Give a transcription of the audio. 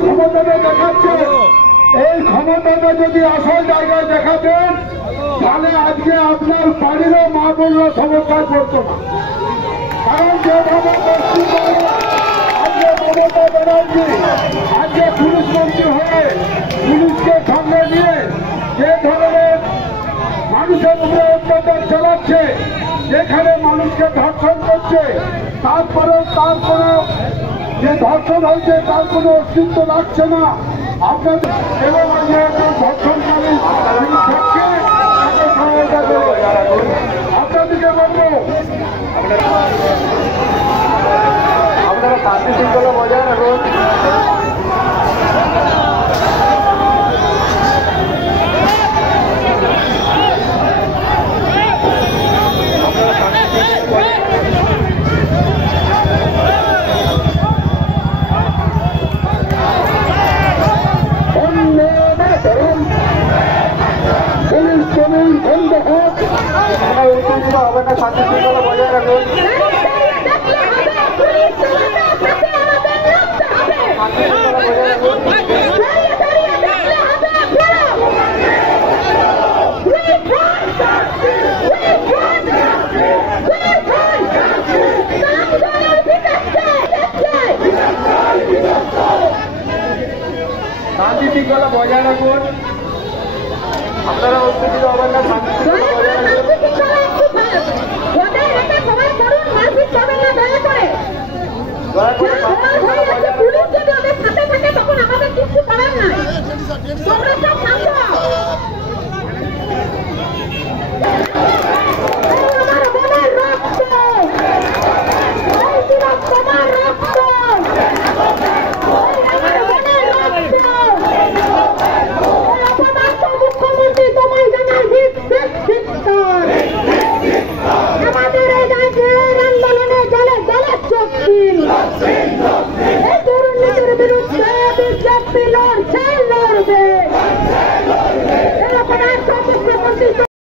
ক্ষমতাটা দেখাচ্ছে, এই ক্ষমতাটা যদি আসল জায়গায় দেখাতেন তাহলে আজকে আপনার বাড়িরও মা বোনরা সমস্যায় পড়তো না। কারণ যেভাবে আজকে মমতা ব্যানার্জি আজকে পুলিশ মন্ত্রী হয়ে পুলিশকে সঙ্গে নিয়ে যে ধরনের মানুষের উপরে অত্যাচার চালাচ্ছে, যেখানে মানুষকে ধর্ষণ করছে, তারপরেও তার কোনো যে ধর্ষণ হয়েছে তার কোনো অস্তিত্ব লাগছে না। আপনাদের এবং আমরা একজন ধর্ষণকারী সহায়তা করে আপনাদেরকে বলবো আপনারা শান্তি শৃঙ্খলা বজায় রাখুন। হবে না, শান্তি শৃঙ্খলা বজায় রাখুন। শান্তি শৃঙ্খলা বজায় রাখুন, আপনারা উত্তেজিত হবেন না, শান্তি শৃঙ্খলা বজায় রাখুন। পুলিশ যদি ওদের সাথে থাকে তখন আমাদের কিছু করার নাই। তোমরা সব শান্ত হও। আমার বোনের রক্ত, তোমার রক্ত, আমার বোনের রক্ত। অপদার্থ মুখ্যমন্ত্রী তোমায় জানাই ধিক্কার। আমাদের এই রাজ্যের আন্দোলনে জলে জলে চোখ দিন। এই দুর্নীতির বিরুদ্ধে বিজেপি লড়বে।